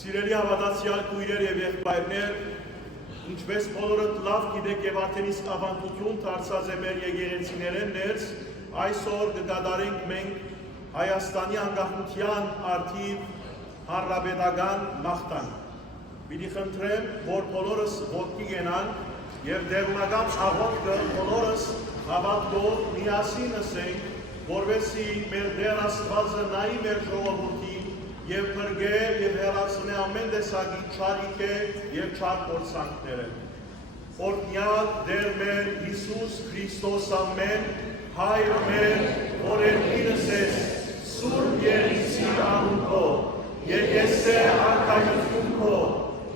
Սիրելի հավատացյալ քույրեր եւ եղբայրներ, ինչպես բոլորդ լավ գիտեք եւ արդեն իսկ ավանդություն դարձած է մեր եկեղեցիներեն ներս, այսօր կդադարենք մենք Հայաստանի անկախության արդիվ հանրապետական մաղթանք։ Պիտի խնդրեմ, որ բոլորս ոտքի գնան եւ դերունական աղոթքը բոլորս հավատքով միասին ասենք, որովհետեւ մեր Տեր Աստվածը նայի մեր ժողովրդին եւ փրկե եւ հեռացնե ամեն տեսակի չարիք եւ չար փորձանքները։ Օրհնյալ Տեր մեր Հիսուս Քրիստոս ամեն, Հայր մեր, որ ինքնս ես Սուրբ Երգիծի անունով, եկեսե արքայություն քո,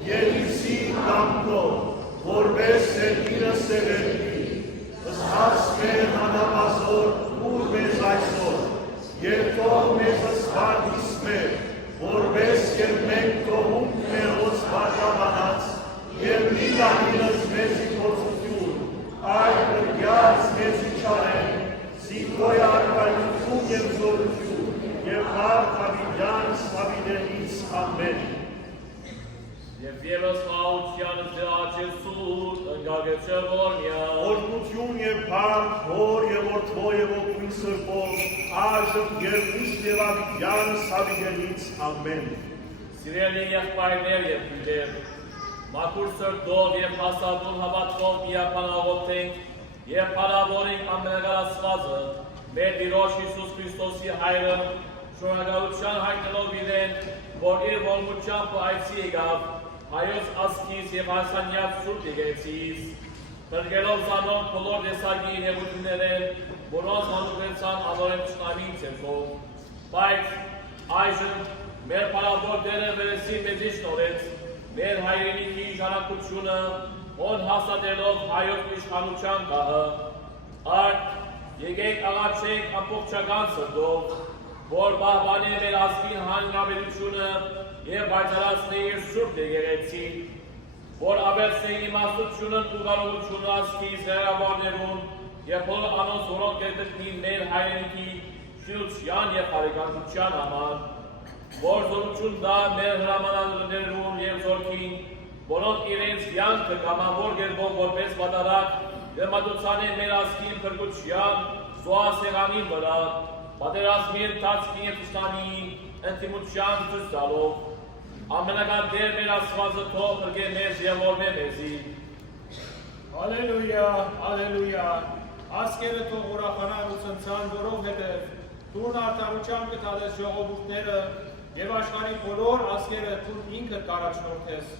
Երգիծի կամքով, որպես երկիրը սևերի, ըստ մեր հանապազոր ուր մեզ այսօր, եւ թող մեզ սպարդիս մեր, որպես եւ մենք թողում մերոց բարգավանած, եւ մի տանինս մեզի փորձություն, այլ բրգյաց մեզի չարեն, զիքոյ արքայություն եւ զորություն, եւ հարկ հավիդյան սավիդենից ամեն։ Եվ ևս խաղությանս դե աչեսուր, ընգագեցե որնյա։ Օրհնություն եւ փառք Հոր եւ Որդու եւ Ոգու Սրբով, այժմ եւ միշտ եւ ավիդյան սավիդենից ամեն։ Սիրելի եղբայրներ եւ քույրեր, մաքուր սրտով եւ հասարուն հավատքով միապան աղոթենք եւ փառավորենք ամենակալ Աստվածը, մեր Տիրոջ Հիսուս Քրիստոսի Հայրը, շնորհակալության հայտնելով իրեն, որ իր ողորմությամբ այցի եկավ Հայոց ազգից եւ Հարսանյաց Սուրբ եկեղեցիս, փրկելով զանոն բոլոր տեսակի հեղություններեն, որոնց հանուկեցան անօրեն ճշնամի ցերկով, բայց այժմ մեր փառավոր Տերը վերեսի մեզի շնորհեց մեր հայրենիքի ժառանգությունը, ոն հաստատելով հայոց իշխանության գահը, արդ եկեք աղաչենք ամբողջական սրտով, որ պահպանի մեր ազգին հանրապետությունը եւ պայծառացնի իր Սուրբ եկեղեցին, որ ավելցնի իմաստությունն ու կարողությունը ազգի զերավորներուն եւ բոլոր անոնց, որոնք կգտնին մեր հայրենիքի շինության եւ բարեկամության համար, որ զորություն տա մեր հրամանատարներուն եւ զորքին, որոնք իրենց կյանքը կամավոր կերպով որպես պատարագ դեմատուցան են մեր ազգին փրկության զոհասեղանին վրա, պատերազմի ընթացքին եւ ճշտամիին ընդդիմության ցույց տալով, ամենական Տեր մեր Աստվածը թող փրկե մեզ եւ որմե մեզի։ Հալելույա, հալելույա, ազգերը թող ուրախանան ու ցնցան, որովհետև թուրն արդարությամբ կտալես ժողովուրդները եւ աշխարհի բոլոր ազգերը թուրն ինքդ կառաջնորդես։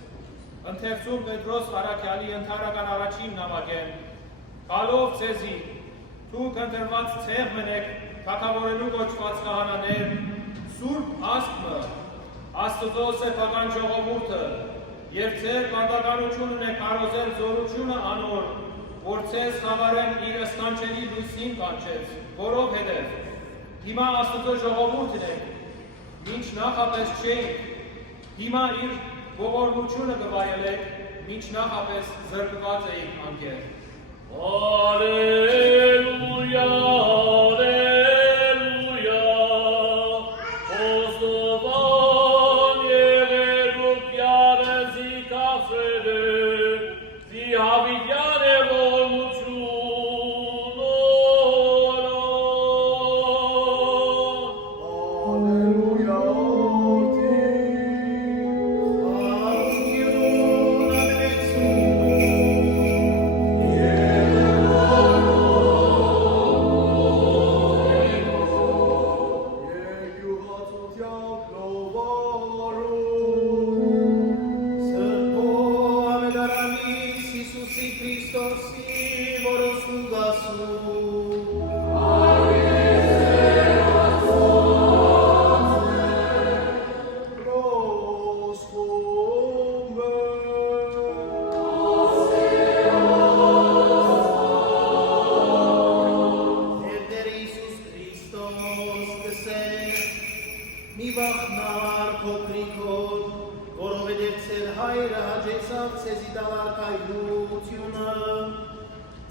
Ընթերցում Պետրոս Արաքյալի ընդհանրական առաջին նամակեն, կալով ցեզի, դուք ընտրված ցեղ մնեք, թագավորելու կոչված քահանաներ, Սուրբ ազգը, Աստծո սեփական ժողովուրդը, եւ ձեր բանտականությունն է կարոզել զորությունը անոր, որ ցեզ խավարեն իր սքանչելի լույսին կանչեց, որովհետև հիմա Աստծո ժողովուրդն եք, մինչ նախապես չէիք, հիմա իր ողորմությունը կվայելեք, մինչ նախապես զրկված էիք անկեր։ Հալելույա,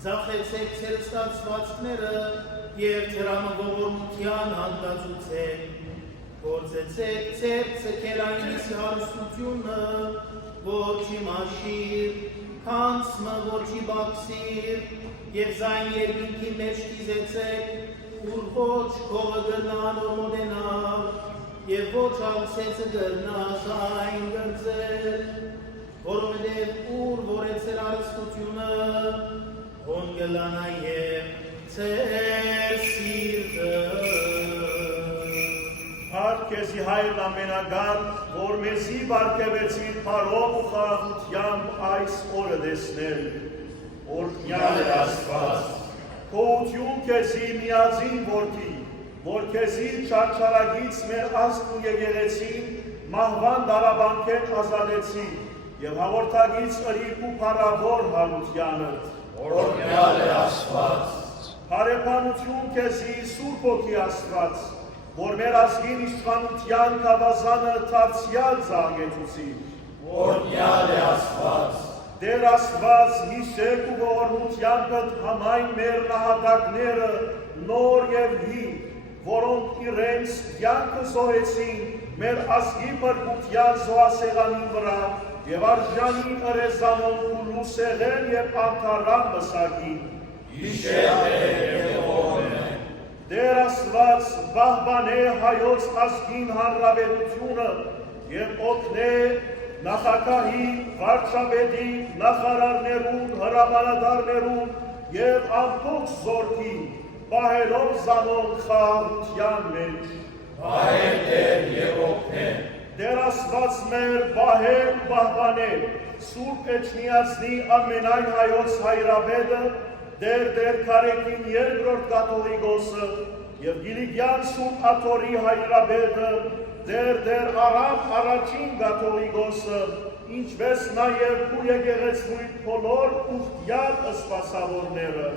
Ձախեցեք ձեր ստացվածքները և ձեր ամգողորմության հանդացուցեք, Գործեցեք ծեր ծկել այնիսի հարստությունը, որ չի մաշիր, քանցմը, որ չի բաքսիր, և զայն երկինքի մեջ կիզեցեք, ուր ոչ կողը գրնան որ մոդենալ, և ոչ ալսեցը գրնա զայն գրձել, որովհետև ուր որեցել հարստությունը, հոն գլանա և ծեր սիրտը։ Քեզի հայրն ամենագան, որ մեզի բարգևեցին բարով ու խաղաղությամբ այս օրը տեսնել, օրհնյալ է Աստված։ Գոհություն քեզի միածին որդի, որ քեզի չարչարագից մեր ազգն ու եկեղեցին մահվան դարաբանքեն ազատեցի և հաղորդագից ըրիկ ու փառավոր հարությանդ, օրհնյալ է Աստված։ Բարեփանություն քեզի Սուրբ Հոգի Աստված, որ մեր ազգին իշխանության գավազանը դարձյալ զարգեցուցիր, օրհնյալ է Աստված։ Դեր Աստված հիշեք ու ողորմությամբ համայն մեր նահատակները նոր և հին, որոնք իրենց կյանքը զոհեցին մեր ազգի բրգության զոհասեղանի վրա և արժանի ըրեզանով ու լուսեղեն և անկարան մսակին, հիշեք և ողորմեք։ Դեր Աստված բահբանե հայոց ազգին հանրապետությունը և օգնե նախագահի, վարչապետի, նախարարներուն, հրամանատարներուն և ամբողջ զորքին պահելով զանոն խաղաղության մեջ։ Պահել Տեր և օգնել։ Դեր Աստված մեր պահել բահբանե Սուրբ Էջմիածնի ամենայն հայոց հայրապետը Դեր Քարեկին երկրորդ կաթողիկոսը և Գիլիգյան Սուրբ Աթորի հայրապետը Դեր Արամ առաջին կաթողիկոսը, ինչպես նաև ու եկեղեցվույթ բոլոր ուխտյալ սպասավորները։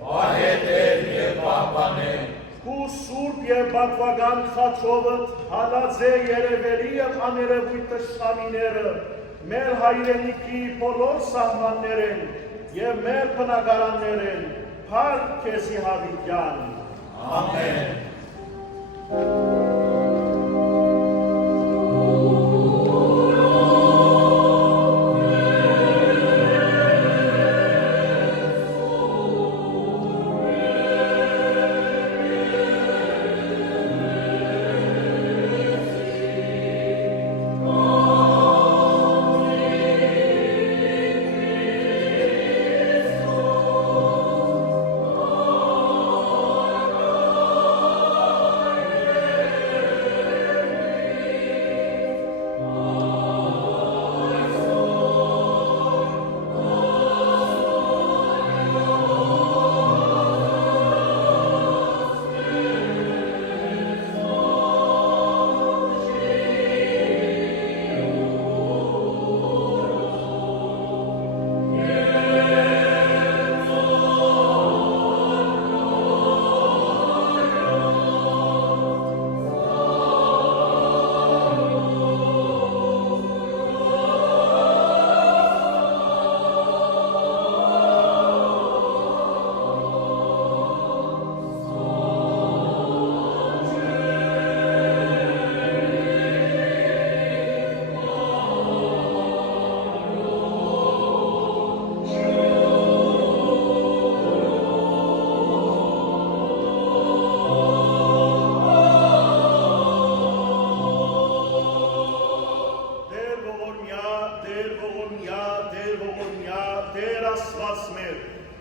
Պահել Տեր և պահպանել։ Քու սուրբ և բակվական խաչովդ հալածե երևելի և աներևույթ տշնամիները մեր հայրենիքի բոլոր սահմաններեն և մեր բնակարաններեն փառք քեզի հավիտյան։ Ամեն։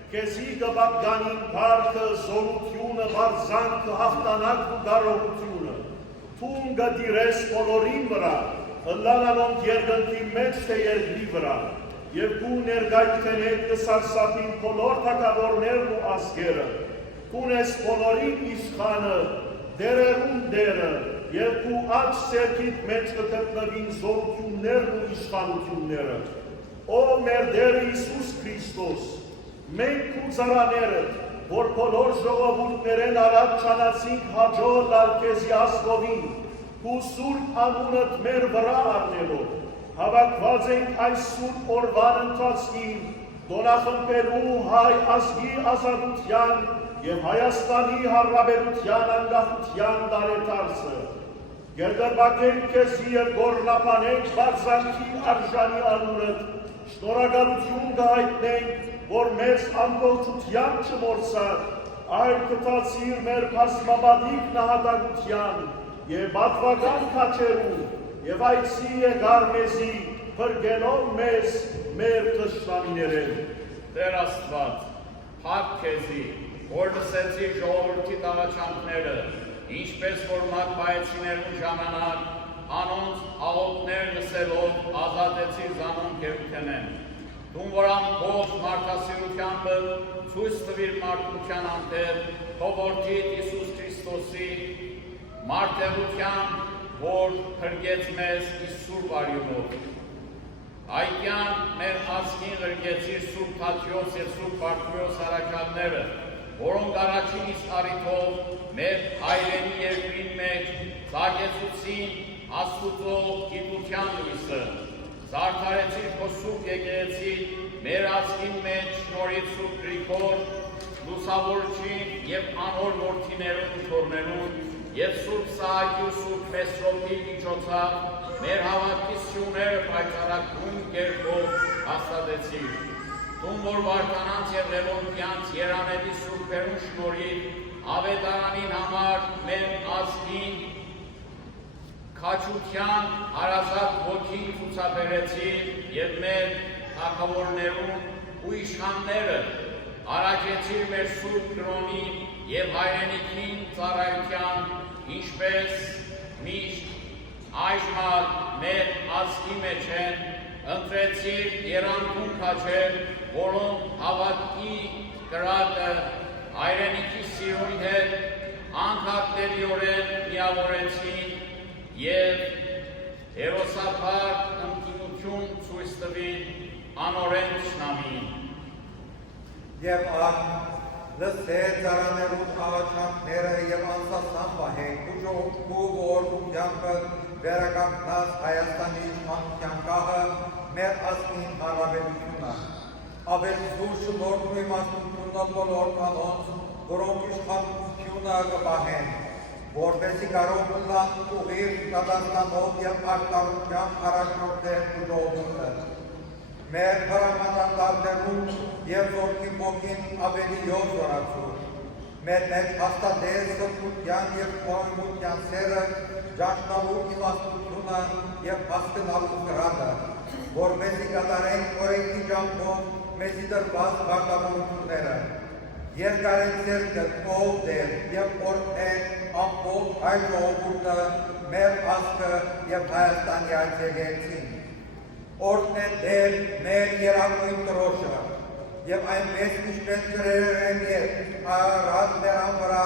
Քեզի կպատկանին փառքը, զորությունը, բարձանքը, հաղթանակն ու կարողությունը, թուն գտիրես բոլորին վրա, հլանալոնք երկնքի մեջ թե երկրի վրա, և քու ներկայութենետ կսարսափին բոլոր թագավորներն ու ազգերը, քունես բոլորին իշխանը, դերերուն դերը, և քու աջ սերքիդ մեջ կգտնվին զորություններն ու իշխանությունները։ Ո մեր Տեր Հիսուս Քրիստոս, մենք քու ծառաներդ, որ բոլոր ժողովուրդներեն առաջ չանացինք հաջող լալ քեզի ազգովին, քու սուրբ անունդ մեր վրա առնելով, հավաքված ենք այս սուրբ օրվան ընթացքին, դոնախմբելու հայ ազգի ազատության և Հայաստանի Հանրապետության անկախության տարեդարձը, Գերդրբակենք քեզի եւ գոռնապանենք բարձանքի արժանի անունդ, շնորհակալություն կհայտնենք, որ մեզ ամբողջությամբ չմորցար, այլ կտացիր մեր բազմաբադիկ նահատակության եւ պատվական քաչերուն եւ այցի եկար մեզի փրկելով մեզ մեր թշնամիներեն։ Տեր Աստված, փառք քեզի, որ լսեցի ժողովրդի տաղաչանքները, ինչպես որ մարգարեներու ժամանակ անոնց աղոթներ լսելով ազատեցի զանոն գերութենեն։ Դու որ ամբողջ մարդասիրությամբ ցույց տվիր մարդկության անտեր Հովորդիդ Հիսուս Քրիստոսի մարդեղության, որ փրկեց մեզ իր սուրբ արյունով։ Այդյան մեր ազգին ղրկեցիր Սուրբ Թադեոս եւ Սուրբ Բարթոմեոս առաքյալները, որոնք առաջին իսկ առիթով մեր հայրենի երկրին մեջ ծագեցուցին Աստուծո գիտության լույսը, զարդարեցիր քո Սուրբ եկեղեցին մեր ազգին մեջ շնորհիվ Սուրբ Գրիգոր, լուսավորչին եւ անոր որդիներուն ու թորներուն եւ Սուրբ Սահակի ու Սուրբ Մեսրոպի միջոցով մեր հավատքի սյուները պայծառագույն կերպով հաստատեցիր։ Դու որ Վարդանանց եւ Լևոնտյանց երանելի սուրբերուն շնորհիվ ավետարանին համար մեր ազգին քաջության հարազատ ոգին ցուցաբերեցիր եւ մեր թագավորներուն ու իշխանները առաջեցիր մեր սուրբ կրոնի եւ հայրենիքին ծառայության, ինչպես միշտ այժմ մեր ազգի մեջ են, ընտրեցիր երանգուն քաջեր, որոնք հավատքի կրակը հայրենիքի սիրունի հետ անկապտելիորեն միավորեցին եւ հերոսաբար ընդդիմություն ցույց տվին անօրեն թշնամին։ Եվ ան լսեց ծառաներուն աղաչանքները եւ անսասան պահենք ու որ կյանքը վերականգնած Հայաստանի իշխանության գահը մեր ազգին հարաբերությունը ավելցու շնորհքու իմաստությունը բոլոր կանոնց, որոնք իշխանությունը կպահեն, որպեսզի կարող լան ուղիղ կատաստանով եւ արտարության առաջնորդել ժողովուրդը։ Մեր հրամանատարներուն եւ որդի մոգին ավելի յոզորացուր, մեր մեջ հաստատել սրբության եւ խորհրդության սերը, ճաշնալու իմաստությունը եւ հասկանալու կրակը, որպեսզի կատարենք օրենքի ճամփով մեզի տրված պարտավորությունները։ Երկարեն ձեռքը ով դեր եւ օրհեն ամբողջ հայ ժողովուրդը, մեր ազգը եւ Հայաստանի աջակցին։ Օրհնեն դեր մեր երագույն Տրոշը եւ այնպես ինչպես գրել են եւ արած նրան վրա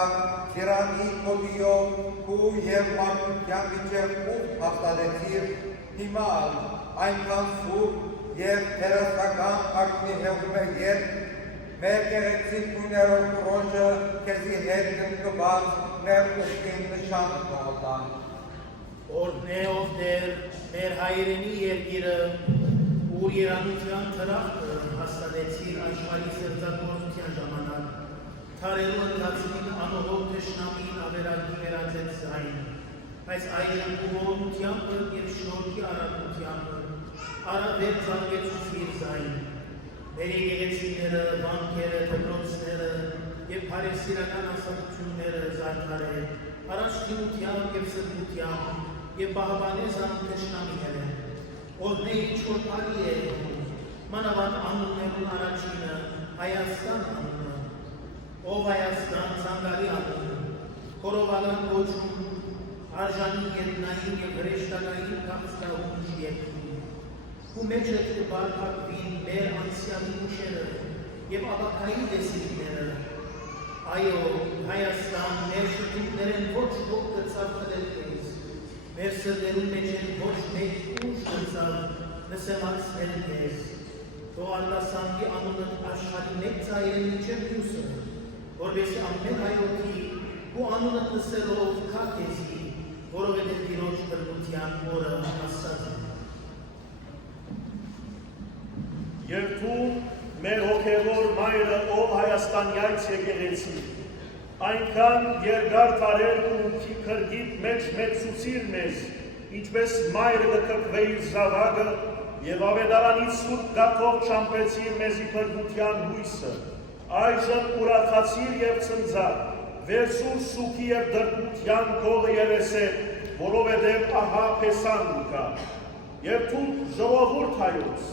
Տիրանի կոդիով ու եւ մարդկության միջև ուղ հաստատեցիր հիմա այնքան սուրբ եւ հերոսական ակնի հեղում է երբ մեր գեղեցիկ գույներով Տրոշը քեզի հետ կնկված մեր ուղին նշանը կողտան։ Օրհնե ով դեր մեր հայրենի երկիրը, ուր երանության թրախտը հաստատեցիր աշխարհի ստեղծագործության ժամանակ, թարելու ընթացքին անողոք թշնամին ավերակի վերածեց զայն, այս այժմ ուղղությամբ եւ շնորհքի արագությամբ արաբեր ծաղկեցուցիր զայն, մեր եկեղեցիները, վանքերը, դպրոցները եւ բարեսիրական ասացությունները զարդարել, առաջնությամբ եւ սրբությամբ եւ բահբանեզան թշնամիները, օրհնե ինչ-որ բարի է, մանավանդ անուններուն առաջինը, Հայաստան անունը, ով Հայաստան ցանկալի անուն, խորովալան ոչում, արժանի ետնային եւ հրեշտակային քաղցրահունչ երկրում, ու մեջը կբարփակվին մեր անցյալի ուշերը եւ ապակային դեսիլները, այո, Հայաստան մեր շրջիկներեն ոչ ոք կծաղկել քեզ, մեր սրտերուն մեջ են ոչ մեկ ուժ կծաղ նսեմացնել քեզ, թող Ալլասանքի անունը աշխարհի մեկ ծայրեն միջև մյուսը, որպեսզի ամեն հայրոքի ու անունը լսելով քա քեզի, որովհետև Տիրոջ բռնության օրը հասած է։ Եվ դու մեր հոգևոր մայրը, ով Հայաստանյաց եկեղեցի, Այնքան երկար տարեր ու քրգիտ մեջ մեծուցիր մեզ, ինչպես մայրը կքվեիր զավակը, եւ ավետարանից սուրբ գաթով չամպեցիր մեզի փրկության հույսը, այժմ ուրախացիր եւ ցնծար, վերցուր սուքի եւ դրդության քողը երեսեր, որովհետեւ ահա փեսան կա, եւ թու ժողովուրդ հայոց,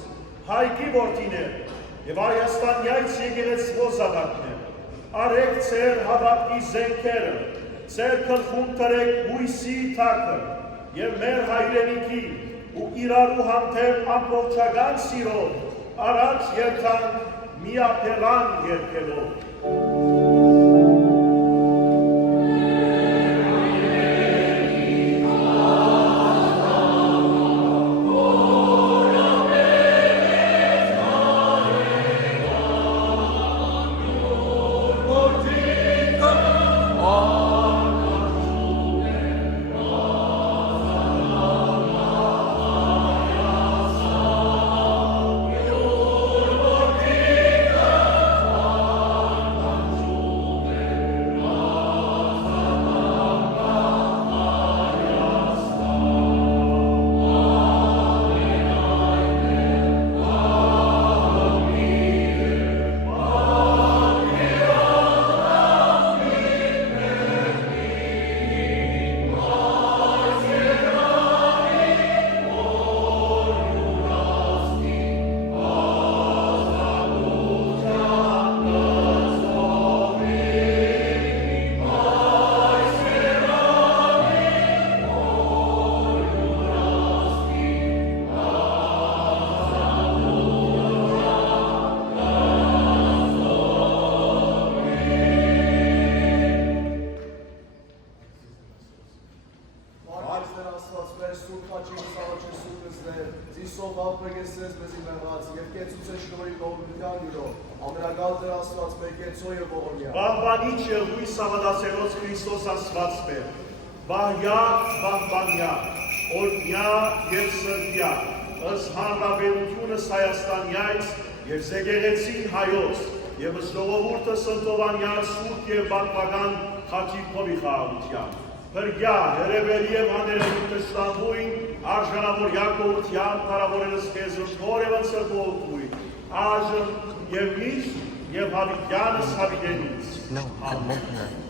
հայկի որդիներ, եւ Հայաստանյայց եկեղեցվո զավակներ, արեք ձեր հավատքի զենքերը, ձեր գլխում կրեք հույսի թակը, եւ մեր հայրենիքի ու իրարու հանդեպ ամբողջական սիրով առաջ երթանք միապերան երգելով։ Բահբանիչ և հույս ավադասերոց Քրիստոս ասված մեր, բահյա, բահբանյա, օրդնյա և սրդյա, ըստ հանրաբերությունս Հայաստանյայց և զեկեղեցին հայոց, և ըստ ժողովուրդս ընտովանյալ սուրբ և բատվական խաչիկովի խաղաղության, փրկյա, հերևելի և հաներելի տշտամբույն, արժանավոր յակողության, տարավորելս քեզ ընթոր և ընցրկողություն, այժմ և միշտ և հավիտյանս հավիտենից։ No, I'm open.